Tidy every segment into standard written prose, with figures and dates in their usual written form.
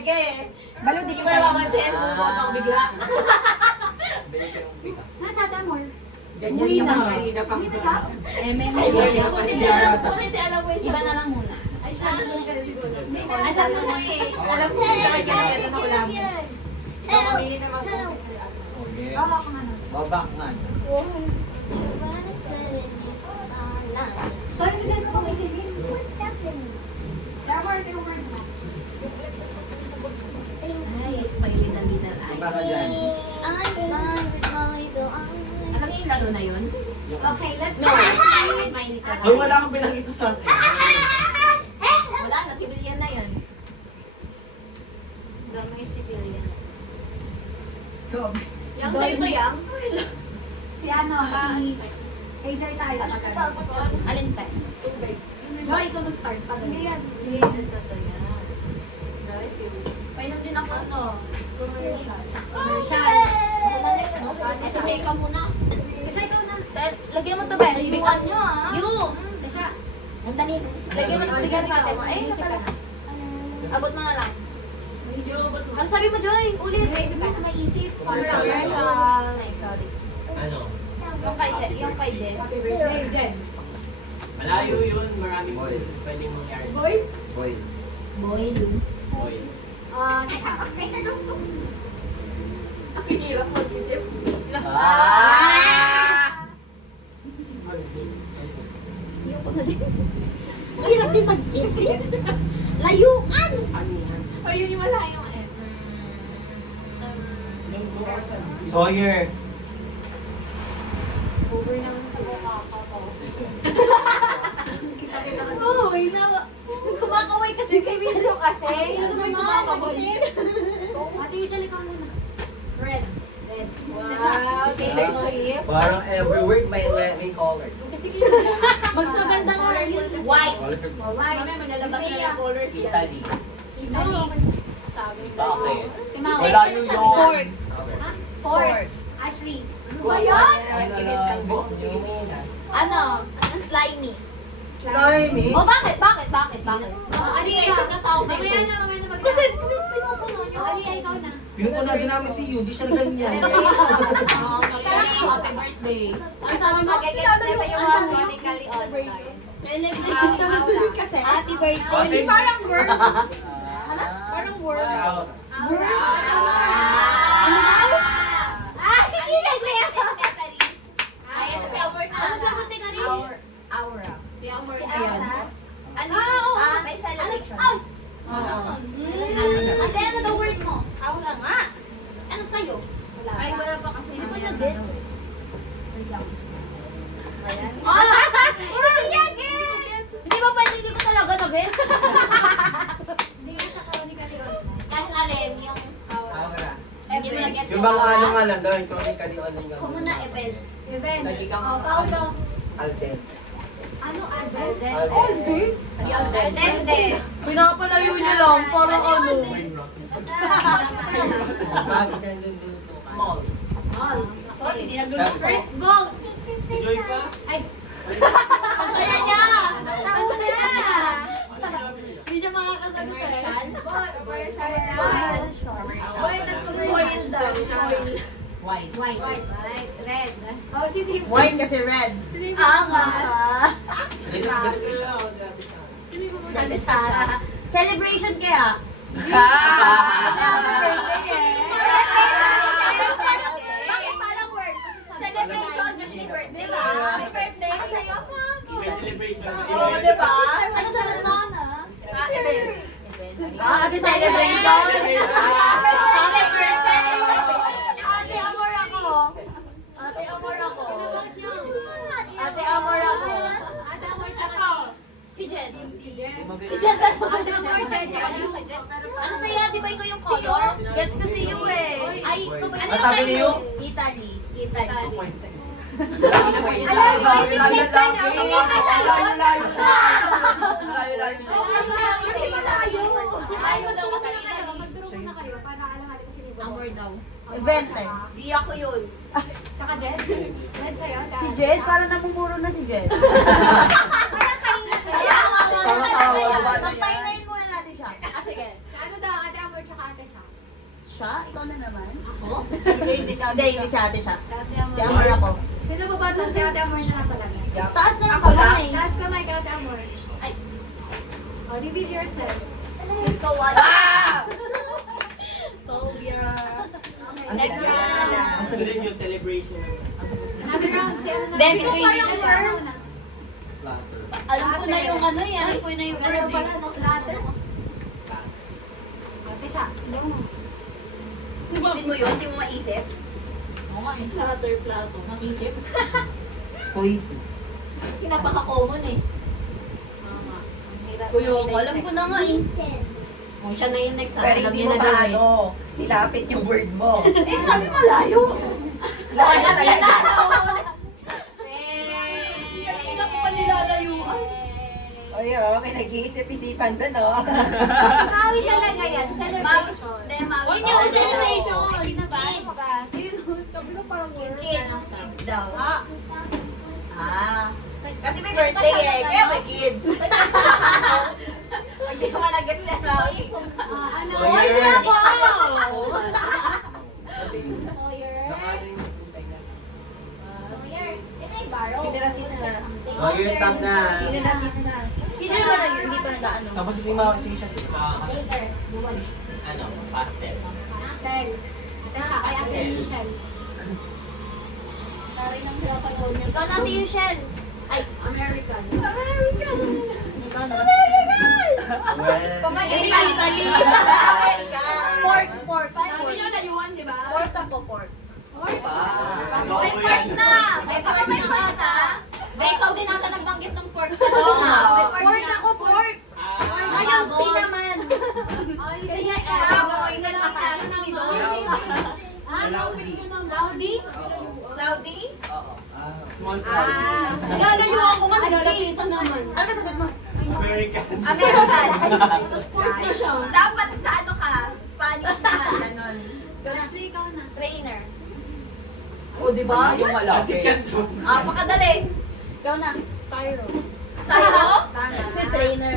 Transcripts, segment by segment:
Balo, di ko napapansin. Bumoto ko bigla. Nasa Damor. Uwi na. Kanina pa. Dito siya? Iba na lang muna. Ay, sabi mo ka siguro. May Ay, sabi mo eh. Alam ko gusto kayo kinapeta na ulam. Ikaw mamili naman po. Okay. Oo, ako nga nun. Babak nga. Bakit kasi ako may tingin? What's happening? Damor, tinumar na. Nice, my little eyes. Iba ka dyan. Alam niyo yung laro na yun? Okay, let's No, start. with my little Ay, wala kang pinakita sa akin. Wala na, civilian na yan. May civilian. Yang sa'yo to, Yang? Si ano, kay Joy tayo. Alin pa? Joy, ikaw nag-start pa. Hindi yan. Hindi yan. Totoo yan. Painom din ako to. Commercial. Commercial. Ako na next, no? Kasi ikaw muna. Kasi ikaw na. Lagyan mo to ba? Reviewan nyo, ah. You! Kasi, Ang dali. Lagyan mo to bigyan natin mo. Eh, sa pala. Abot mo na lang. Ano sabi mo, Joy? Ulit. Naisip ka na. Maisip. Commercial. Ay, sorry. Ano? Yung kay Jen. Happy birthday, Jen. Malayo yun. Maraming Boy. pwedeng mangyari. Boy? Boy. Boy. Boy. Ang hirap mag-isip. Hirap din mag-isip. Layuan. Ano yan? O yun yung wala yung eh. Sawyer. Over naman sa mukha ko. Kita-kita kasi. Oo, kumakaway kasi kay Milo kasi. Ano naman? Mag-isip. Ate, usually ka muna. Red. Red. Wow. Taylor Swift. Parang every word may color. Kasi kayo. Magsaganda nga yun. White. Why? Mamaya maglalabas na ng colors yan. Italy. Italy. Sabi ko. Bakit? Timao. Wala yun yung... Ford. Ha? Ford. Ashley. Ano ba yan? Kinis ng buhok. Ano? Ang slimy. Slimy. Oh, bakit? Bakit? Ano Kaisip na tao na Mamaya ito. na, mamaya na mag- Kasi pinupuno nyo. Ali, ikaw na. Pinupunan din namin si Yu, di siya na ganyan. Happy birthday. Ang sabi mo, Magigets na ba yung harmonically online? Kasi happy birthday. Hindi parang word. Ano? Parang word. Si Aura. Ano daw? Ah, hindi na yan. Ay, ito si Aura na. Ano sagot ni Caris? Aura. Si Aura na yan. Ano? May celebration. Ate, ano daw word mo? Aura nga. Ano sa'yo? Ay, wala pa kasi. Hindi pa niya gets. Ayan. Hindi niya gets! Hindi ba pwede hindi ko talaga na-gets? Hindi ka siya chronically on. Kahit alin, yung Aura. hindi mo na-gets Yung mga ano nga lang daw, yung chronically on yung Kung muna events. Event. Lagi kang Pao daw. Alden. Ano, Albert? Alden. Dende. Pinapalayo niya lang para ano. Bakit yan yung luto ka? Malls. Okay. Hindi nagluluto. First vote. Si Joy pa? Ay, Kaya niya! Ano na? Hindi siya makakasagot eh. Commercial? vote. Commercial. Boy, tas Foil daw. White. White. White. Red. Oh, si Tim. White kasi red. Angas. Gets ko siya. Sabi Sarah. Celebration kaya. Bakit parang word? Celebration kasi may birthday ba? May birthday sa'yo, May celebration. Oo, di ba? Ano sa mana? Event. Kasi celebration. May birthday! Ate Amor ako. Ate Amor ako. Ate Amor ako. Ate Amor, tsaka Si Jen. si Jen. Ate Amor, tsaka Ano sa'yo? Di ba ikaw yung color? Gets ko si you eh. Ay, ano Ah, sabi ni Yu? Italy. Italy. Ayaw daw kasi magturo na kayo para alam natin kung sino yung Amor daw. Event eh. Di ako yun. Tsaka Jen. Jen sa'yo. Si Jed, parang namumuro na si Jed. Parang kayo na sa'yo. Parang tawa, diba na yan? Magpainayin muna natin siya. Ah, sige. Ano daw, Ate Amor, tsaka siya? Ikaw na naman? Hindi siya. Hindi, hindi si ate siya. Ate Si Amor. Amor ako. Sino ba ba ito? Si Ate Amor na lang talaga. Taas na Ako lang. eh. Taas kamay kay Ate Amor. Ay. Oh, reveal yourself. Ikaw what? Next round. Sunod yung celebration. Another round. Si ano na? Then, Ikaw between parang you. word. Alam ko na yung ano yan. Alam ko na yung Ano word. pala? Latter. Ate siya. Isipin mo yun, hindi mo maisip. Oo nga, platter, plato. Mag-isip. Uy. Kasi napaka-common eh. Tama. Kuya, alam ko na nga eh. Kung siya na yung next, Pero alam hindi niya mo na pa gawin. ano, nilapit yung word mo. Eh, sabi malayo. Lahat na talaga. Kanina ko pa nilalayuan. Oy, oh, may nag-iisip-isipan doon, oh. Maui talaga yan. Celebration. Hindi, Maui. Huwag niyo Oo. celebration. Sino ba? Ano ba? Sabi ko parang Kids. words. Kids daw. Ah, Ah. Kasi may birthday eh, kaya may kid. Hindi naman agad siya Maui. Ano? Sawyer. Kasi, Sawyer. nakano yung puntay na. Sawyer. Ito yung barrow. Sino na, sino na? Sawyer, stop na. Sino na, sino na? Sino na ba hindi pa nag-ano? Tapos si Mama, si siya. Later. Ano, pastel. Style. Ito siya. Kay Ate Michelle. Taray ng pinapanood niyo. Ikaw natin yung shell. Ay, Americans. Ikaw na. Well, kumain Italy, ka. Italy. Pork, pork. Sabi niyo layuan, di ba? Pork ako, pork. Pork. May pork na. May pork na. May ikaw din ata nagbanggit ng pork. Oo nga. May Pork ako, pork. Ayun, pinaman. Oh, yung Kaya, Baboy. Ganun ka. Ano ni Don? Ah, Laudi. Laudi? Cloudy? oo. Small crowd. Lalayuan ko nga. Nalalapitan naman. Ano ba sagot mo? American. American. Pork na siya. Dapat sa ano ka? Spanish naman. Ganon. Ashley, ikaw na. Trainer. O, di ba? Yung At si malapit. Canton. Ah, pakadali. Ikaw na. styro. Tayo? Si trainer.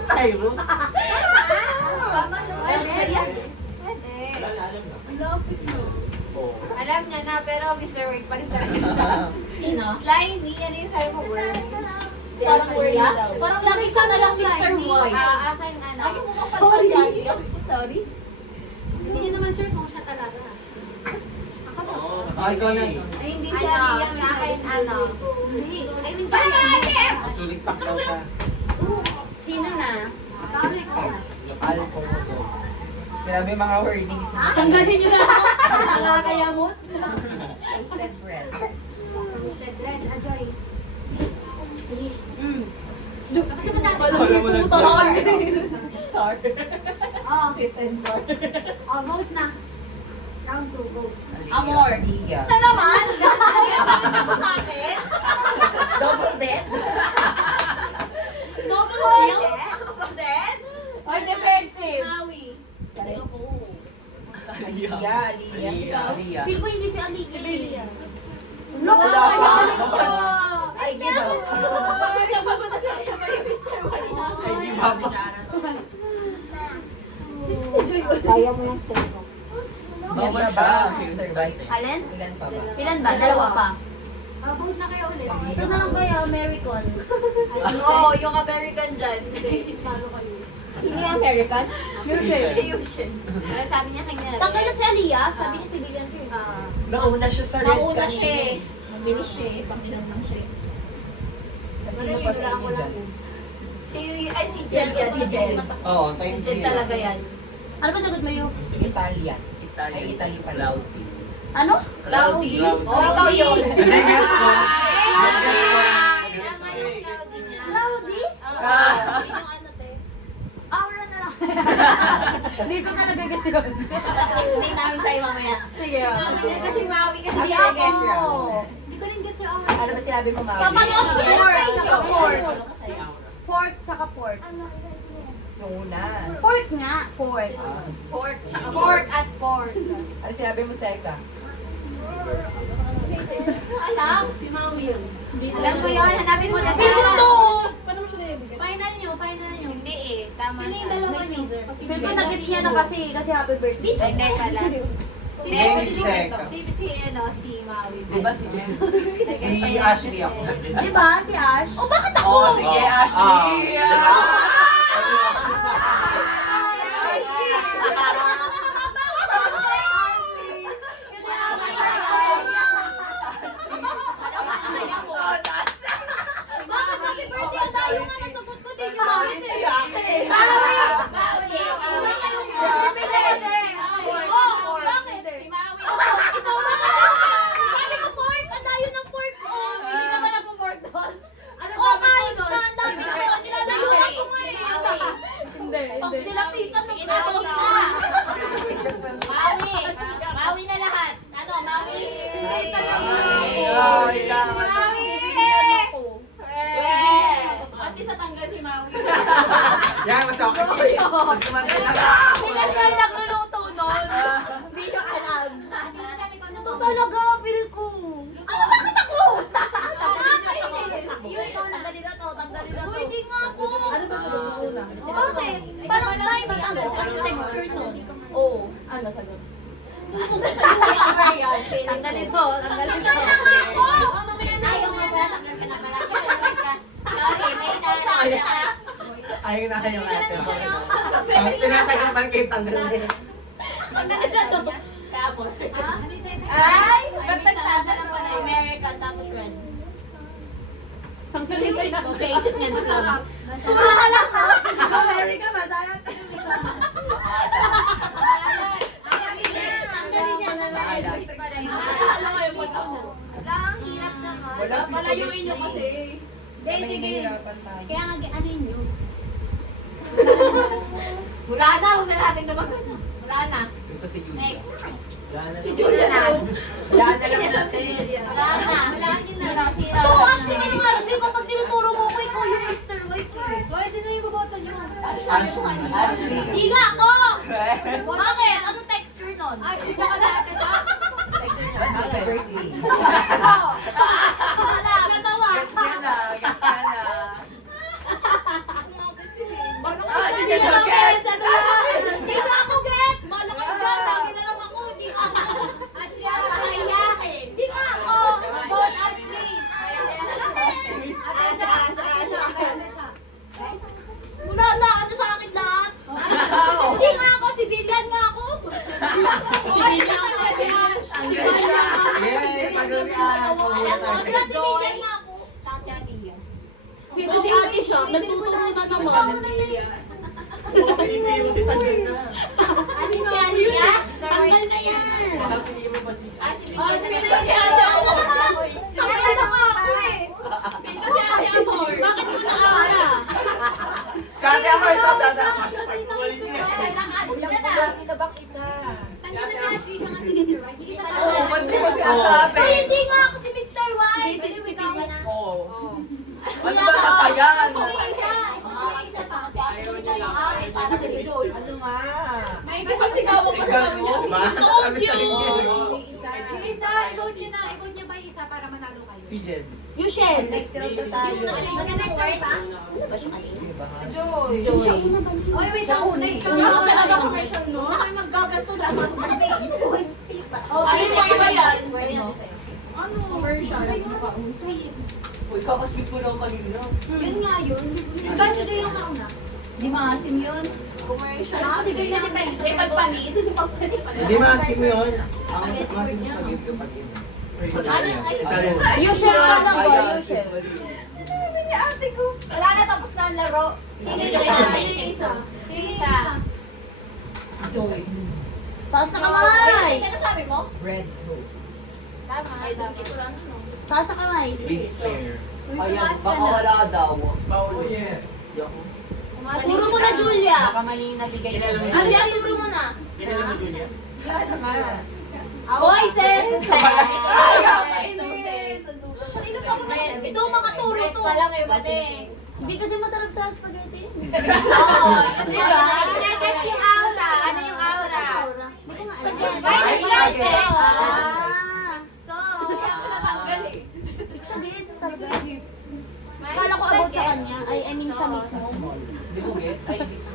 Styro. Tama naman. Pwede. Wala na, alam na. Lapit no. Oo. Alam niya na, pero Mr. Wig pa rin talaga siya. Sino? Slimy, ano yung sabi mo, word? Si Parang Maria? Parang lagi ka na lang Mr. White. Akin ano. Ay, yung mukha pa rin si Alia. Sorry. Hindi niya naman sure kung siya talaga. Oo, kasi Ah, ikaw na. Ay, hindi Ano, siya. sa akin, ano? Hindi. I mean, kasi. Sulit pa daw siya. Sino na? Paano ikaw na? Alam ko mo to. Grabe mga wordings na. Tanggalin niyo na. Nakakayamot? Instead bread. Instead, red, ajoy. Sweet. Mm. Kasi ba sa atin? Wala mo na. Sorry. Oh, Sweet and sour. oh, vote na. Round 2, go. Amor. Liga. Na naman? Hindi naman ako sa akin. Double dead? Double deal? Ako ba din? Ay, defensive. Maui. Liga, Liga. Liga. Feel ko hindi si Aliki. No, Wala pa. magaling siya. Ay, give up. Bakit napapunta sa kanya ba yung Mr. White? Ay, give up. Kaya mo yan, sir. Ilan pa ba, Sister White? Alin? Ilan pa ba? Ilan ba? Dalawa pa. Vote na kayo ulit. Ito na lang kaya, American. Oo, yung American dyan. Paano kayo? Sino yung American? Si Yushin. Pero sabi niya kanya. Tanggal na si Aliyah. Sabi niya civilian ko eh. Nauna siya sa red Nauna siya eh. kanina. Mabilis siya eh. Pangilan lang siya eh. Kasi mo pa sa inyo dyan. Ay, si Jen yan, si Jen. Oo, Si time Jen talaga yan. Ano ba sagot mo yung? Italian. Ay, Italian. Italy pala. Cloudy. Ano? Cloudy. Cloudy. Oh, ikaw yun. Hindi, gets ko. Cloudy? Yun yung ano, te. Aura na lang. Hindi ko na nagagas yun. Hindi namin sa'yo mamaya. Sige. Kasi Maui kasi Abi hindi ako. guess Hindi ko rin get sa aura. Ano ba sinabi mo, Mami? Papanood ko Pork, lang sa inyo. tsaka pork. Pork, tsaka pork. Nung una. Pork nga, pork. Ah, Pork, tsaka Pork at pork. ano sinabi mo, Seka? Alam. Si Maui yun. Alam mo yun, hanapin mo na Feel ko to. Paano mo siya nilibigay? Final nyo. Hindi eh. Tama Sino yung siya. dalawa nyo? Feel ko nag-gets niya na kasi happy birthday. Ay, hindi pala. Benny si Seka. Si Maui. Di ba si Si Ashley ako. Di ba? Si Ash? Oh, bakit ako? Oo, sige, Ashley! Bakit happy birthday? Ang layo nga nasagot ko. Di nyo bakit eh. Oh, bakit? Si Maui. Sabi mo fork. Ang layo ng fork. Oh, Hindi naman nagpo-work doon. Ano oh, kahit na ang dami ko. Nilalayuan ko nga eh. Hindi, Pag nilapitan ng Sige na, tao. Maui. Maui na lahat. Ano, Maui? Ay, At isa tanggal si Maui. yan, mas okay po. Mas kumanta na Hindi kasi kayo nagluluto doon. Hindi nyo alam. Ito talaga, feel ko. Ano, bakit ako? Nakakainis. Yun, ikaw na. Tanggalin na to. Uy, di nga ako. Ano ba sagot mo una? Bakit? Parang slimy ako. Ano texture to? Oo. Ano sagot? Si Amber yan. Tanggalin mo. Tanggalin mo. Tanggal na ako! Mamaya na. Ayaw mo pala, tanggal ka na pala. Sorry, may nanay ka. Ayaw na kayong ate. Ang sinatagapan kayo tanggalin. Sabon. Ano yung sa'yo? Ay! Tanggal na pala. American, tapos red. Tanggalin mo yan. So, sa isip niya doon. Tura ka lang ha? America, madalat. Tanggalin niya na lang. Alam mo yung pagka mo. Ang hirap naman. Wala Palayuin nyo kasi. Guys, sige. Kaya nga, ano yun yun? Wala na, huwag na natin na Wala na. Ito si Julia. Next. Wala na. Si Julia na. Wala na lang kasi. Wala na. Wala yun na. Ito, Ashley, yung Ashley, kapag tinuturo mo ko, ikaw yung Mr. White eh. Hoy, sino yung boboto nyo? Ashley. Di nga ako! Bakit? Anong texture nun? Ashley, tsaka sa ate siya. Happy birthday. Oh! Wala. Natawa. Gets yan na. Gets yan na. Hindi Hindi ka get. Hindi nga ako gets! Bala ka dyan, lagi na lang ako. Hindi nga ako. Ashley, ako. Kayakin. Hindi nga ako. Vote Ashley. Asha, Asha. Wala na, ano sa akin lahat? Hindi nga ako, civilian nga ako. Yay! Pag-uwi Sila civilian nga ako. Tsaka si Adia. Feel ko si ate siya. Nagtuturo na naman. Ano si Adia? Tanggal na yan. Ah, si Miguel. Si Adia. Ako na naman. Tanggal na nga ako eh. Kasi ate Amor. Bakit mo nakawala? Sabi ako ito, sabi ako. Sino bang isa? Tanggal na si Ashley, siya nga si Mr. White. Yung isa na Oo, lang. ba't di mo sinasabi? Ay, hindi nga ako si Mr. White. Sino ikaw? Oo. Wala Ano ba ka. kakayan? Ikaw yung isa. Ikaw yung isa sa kasi Ashley na yung akin. Parang si Joel. Ano nga? May kapagsigawan ko Tingnan na mo, ba? Sabi sa inyo. Yung isa, i-vote niyo na. I-vote niyo ba yung isa para manalo kayo? Si Jen. Yushel. Next round na tayo. Mag-next round pa? Joy. Oy, wait lang. Next round. Ako talaga commercial no? Ako maggaganto lang. Oh, ano yung iba yan? Ano? Commercial. Sweet. Uy, kakasweet mo lang kanina. Yun nga yun. Diba si Joy yung nauna? Di maasim yun. Commercial. Ah, si Joy na depende. Eh, pagpanis. Hindi maasim yun. Ang maasim sa pagkip kapag yun. Yushel ka na ba? Yushel. Wala na, tapos na ang laro. Sino Sino yung yung isa? Sino yung isa? Joy. Taas na Ay, kamay. ano sabi mo? Red rose. Tama. Taas na kamay. Big fair. Ayan, baka wala daw. Oh yeah. Turo mo na, Julia. Baka mali nabigay ko. Julia, turo mo na. Kilala mo Julia? Wala na nga. Hoy, Sen! Red. Ito, makaturo Red to. pa lang eh, bate. Hindi kasi masarap sa spaghetti. Oo. Next yung aura. Ano yung aura? Spaghetti. Ay, Spaghetti. Ah. So, kaya ako natanggal eh. Siya din, sarap. Kala ko abot sa kanya. Ay,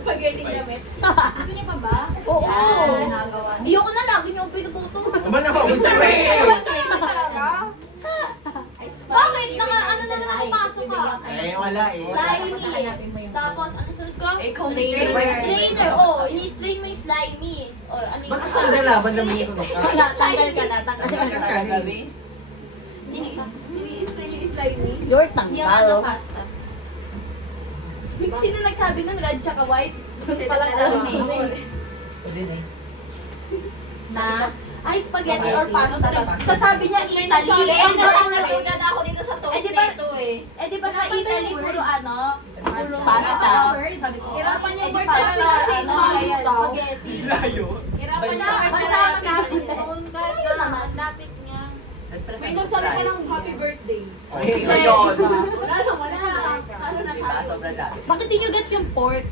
Spaghetti damit. Gusto niya pa ba? Oo. Yan, nagawa. Ayoko na, lagi niyo ako pinuputo. Aba na, gusto mo eh. Bakit? Ano naman ako pasok ka? Eh, wala eh. Slimy. Tapos, ano sunod ko? Eh, ikaw, Strainer. Mr. Strainer. Oh, ini-strain mo yung slimy. Oh, ano yung Bakit ang galaban naman yung sunod ka? Wala, tanggal ka na. Tanggal ka na. Tanggal ka Ini-stretch yung slimy. Yung Your ano, tanggal. pasta. Sino nagsabi nun? Red tsaka white? Palang alam mo. Pwede na eh. Na? Ay, spaghetti or pasta. Tapos sabi niya, Italy. Eh, natunan ako dito sa toast nito eh. Eh, di ba sa Italy, puro ano? Puro Pasta. Sabi ko, Hirapan yung Eh, di word pasta, talaga kasi ano, ito. spaghetti. Layo. Hirapan Bansa. yung word sa akin. ang lapit niya. May nagsabi pa ng happy birthday. Ay, ayun. Wala na, wala na. Ano na Diba? tayo? Sobrang dami. Bakit di nyo gets yung pork?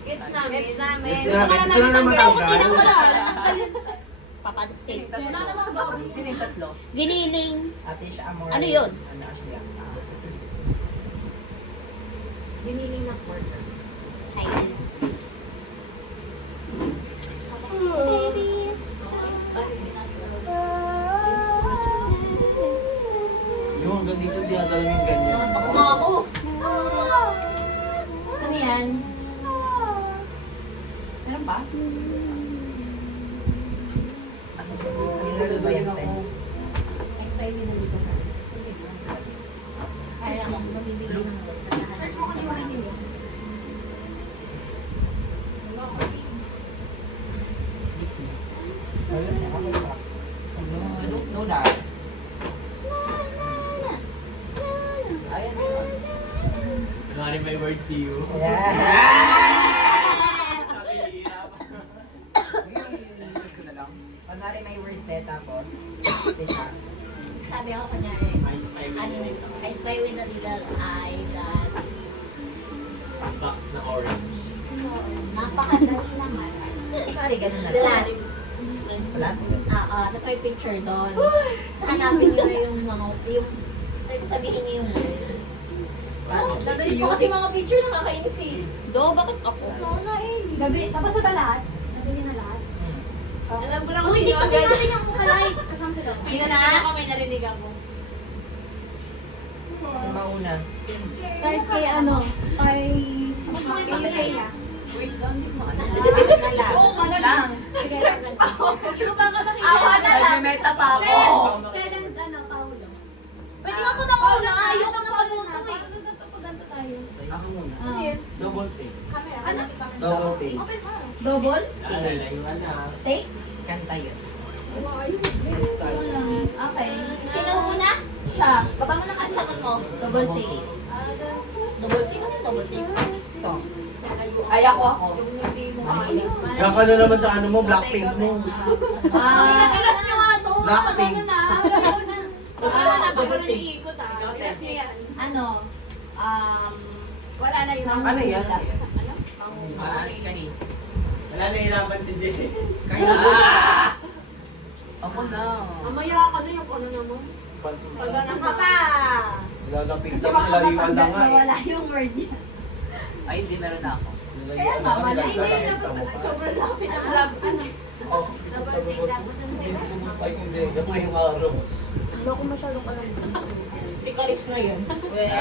Gets namin. Gets namin. Gusto na naman Tinang tanggal. ko na, natanggalin. Papansin. Sino yung tatlo? Giniling. Ate siya amore. Ano yun? Ano siya? Giniling na pork. Chinese. Yung hanggang dito di ata lang yung ganyan. Takot na ako. Ano yan? Meron ba? Ano ba yan, Ten? Expired na dito na. Ay, ako mamibili ng Search mo kasi yung hindi. No na. Ayan. Kunwari may word see you. Sabi hirap. Ito na lang. Kunwari may word set tapos pita. Sabi ako kunyari, I spy ano, I spy with a little eye that box na orange. napakadali naman. Kunwari ganun na Flat. Flat? Tapos may picture doon. Sa hanapin nyo na yung mga, tapos sabihin niyo yung word. Dadali ko kasi mga picture nakakainis eh. Do, bakit ako? Wala eh. Gabi, tapos na ba lahat? Nabili na lahat? Alam ko lang kung Uy, di sino pa agad. natin yung kalay. Kasama sila. May narinig ako, may narinig ako. Sa mauna. Start kay ano, kay... Ano mo yung pagkaya? Wait lang, hindi mo ano. Na lang. Oo, lang. Search pa ako. Hindi ko ba ka nakikita? Awa na lang. Meta pa ako. Seven, ano, Paulo. Pwede ako na una. Ayoko na pagluto eh. Ganto tayo. Ako muna. Ah. Double take. Ano? Double take. Double? Naalala yung anak. Take? Kanta yun. Okay. Sino una? Siya. Baba mo na ang sagot mo. Double take. Double take. Ano yung double take? Song. Ay, ako. Hindi mo kaya. Kaka na naman sa ano mo, Blackpink mo. Alas nyo nga to. Blackpink. Wala na, pag wala iikot ah. Alas nyo yan. Ano? Wala na yun. Ano yan? Kanis. Wala nahirapan si Jay. Ako na. Mamaya ka na yung ano naman. Pansin Pag Ang ano papa! Lalapit sa lariwan na nga eh. Wala yung word niya. Ay, hindi meron na ako. Kaya nga, wala. sobrang lapit ang lab. Ano? Double take tapos ang second. Ay, hindi. Gapay yung araw. Ano ko masyadong alam. Si Karis na yun.